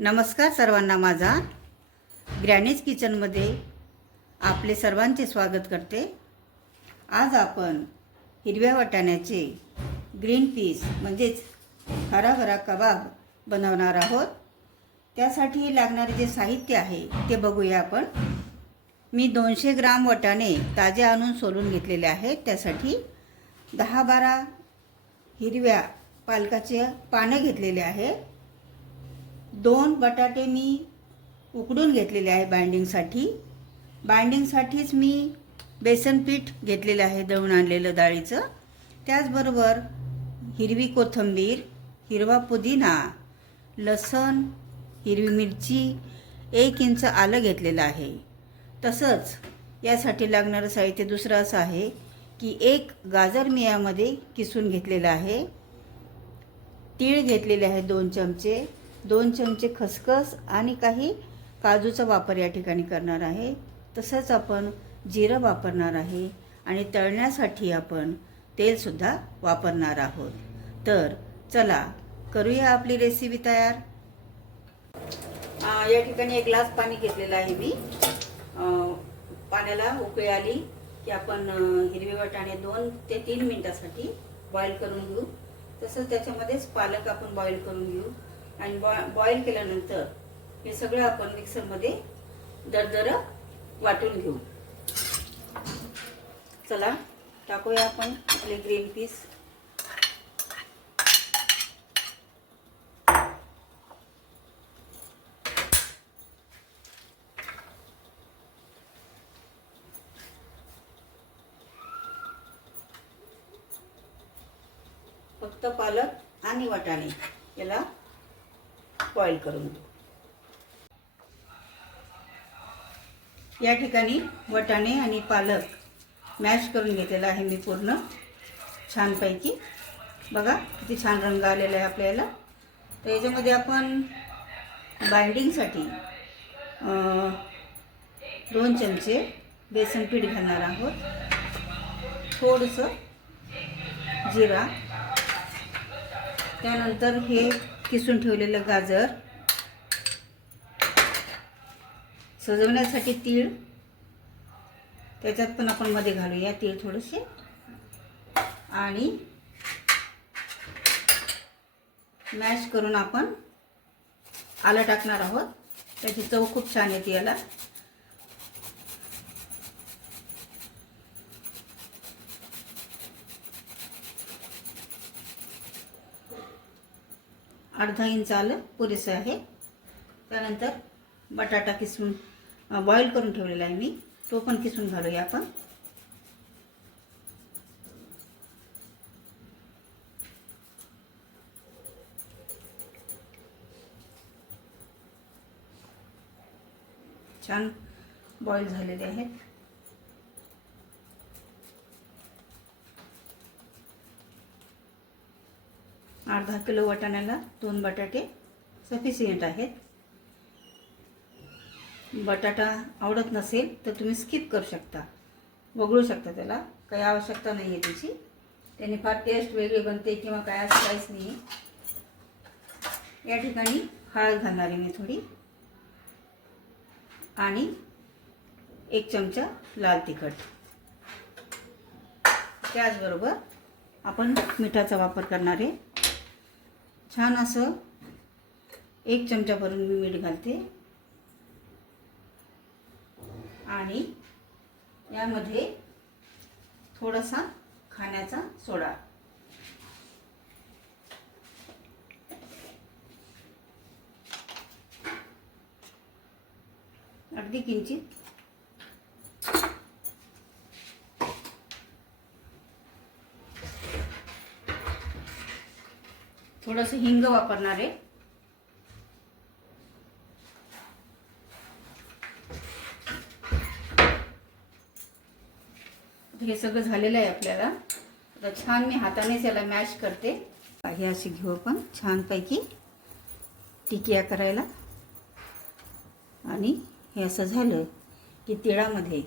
नमस्कार सर्वांना, माझा ग्रॅनीज किचनमध्ये आपले सर्वांचे स्वागत करते। आज आपण हिरव्या वाटाण्याचे ग्रीन पीस म्हणजेच हराभरा कबाब बनवणार आहोत। त्यासाठी लागणारे जे साहित्य आहे ते बघूया आपण। मी 200 ग्राम वाटाणे ताजे आणून सोलून घेतलेले आहेत। त्यासाठी 10-12 हिरव्या पालकाचे पानं घेतलेले आहेत। 2 बटाटे मी उकडून घेतलेले आहे बाइंडिंगसाठीच मी बेसन पीठ घेतलेले आहे, दळून आणलेलं डाळीचं। त्याचबरोबर हिरवी कोथिंबीर, हिरवा पुदिना, लसूण, हिरवी मिरची, 1 इंच आलं घेतलेलं आहे। तसंच यासाठी लागणारं साहित्य दुसरं असं आहे की 1 गाजर मी यामध्ये किसून घेतलेलं आहे। तीळ घेतलेले आहे 2 चमचे, 2 चमचे खसखस आणि काही काजूचा वापर या ठिकाणी करणार आहे। तसंच आपण जिरं वापरणार आहे आणि तळण्यासाठी आपण तेल सुद्धा वापरणार आहोत। तर चला करूया आपली रेसिपी तयार। या ठिकाणी 1 ग्लास पाणी घेतलेलं आहे मी। पाण्याला उकळी आली की आपण हिरवे वाटाणे 2 ते 3 मिनिटांसाठी बॉईल करून घेऊ। तसंच त्याच्यामध्येच पालक आपण बॉईल करून घेऊ आणि बॉईल केल्यानंतर हे सगळं आपण मिक्सरमध्ये दरदर वाटून घेऊ। चला टाकूया आपण आपले ग्रीन पीस। फक्त पालक आणि वाटाणे याला बॉईल करून घेऊ। या ठिकाणी वाटाणे आणि पालक मॅश करून घेतलेला आहे मी पूर्ण छानपैकी। बघा किती छान रंग आलेला आहे आपल्याला। तर याच्यामध्ये आपण बाइंडिंगसाठी 2 चमचे बेसन पीठ घालणार आहोत, थोडंसं जिरा, त्यानंतर हे किसून ठेवलेलं गाजर, सजवण्यासाठी तीळ, त्याच्यात पण आपण मध्ये घालूया तीळ थोडेसे, आणि मॅश करून आपण आलं टाकणार आहोत। त्याची चव खूप छान येते याला। अर्धा इंच आलं पुरेसं आहे। त्यानंतर बटाटा किसून बॉईल करून ठेवलेला आहे मी, तो पण किसून घालूया आपण। छान बॉईल झालेले आहेत। अर्धा किलो वाटाण्याला 2 बटाटे सफिशियंट आहेत। बटाटा आवडत नसेल तर तुम्ही स्किप करू शकता, वगळू शकता, त्याला काही आवश्यकता नाही आहे त्याची। त्याने फार टेस्ट वेगळी बनते किंवा काय असं काहीच नाही। या ठिकाणी हळद घालणार आहे मी थोडी, आणि 1 चमचा लाल तिखट। त्याचबरोबर आपण मिठाचा वापर करणार आहे। छान असं 1 चमचा भरून मी मीठ घालते, आणि यामध्ये थोडासा खाण्याचा सोडा, अगदी किंचित, थोडंसं हिंग वापरणार आहे। हे सगळं झालेलं आहे आपल्याला। आता छान मी हातानेच याला मॅश करते। हे अशी घेऊ आपण छानपैकी टिकिया करायला, आणि हे असं झालं की तिळामध्ये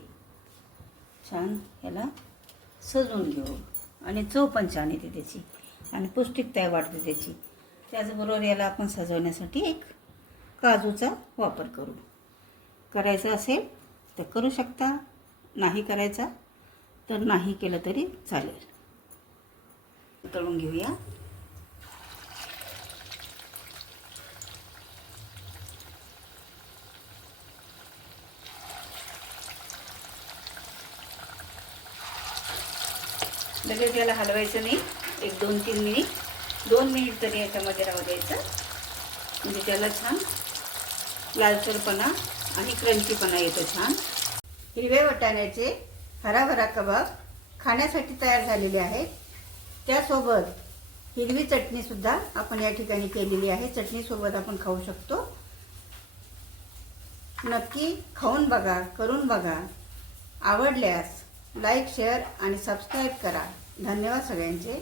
छान याला सजवून घेऊ, आणि चव पण छान येते त्याची, आणि पौष्टिकता वाढते त्याची। त्याचबरोबर याला आपण सजवण्यासाठी एक काजूचा वापर करू. करायचा असेल तर करू शकता, नाही करायचा तर नाही केलं तरी चालेल. तळून घेऊया. लगेच याला हलवायचं नाही. 1-2-3 मिनिट, 2 मिनिट तरी याच्यामध्ये राहू द्यायचं. म्हणजे त्याला छान लालसरपणा आणि क्रंचीपणा येतो छान. हिरव्या वाटाण्याचे हराभरा कबाब खाण्यासाठी तयार झालेले आहेत. त्यासोबत हिरवी चटणीसुद्धा आपण या ठिकाणी केलेली आहे. चटणीसोबत आपण खाऊ शकतो. नक्की खाऊन बघा, करून बघा. आवडल्यास लाईक, शेअर आणि सबस्क्राईब करा. धन्यवाद सगळ्यांचे.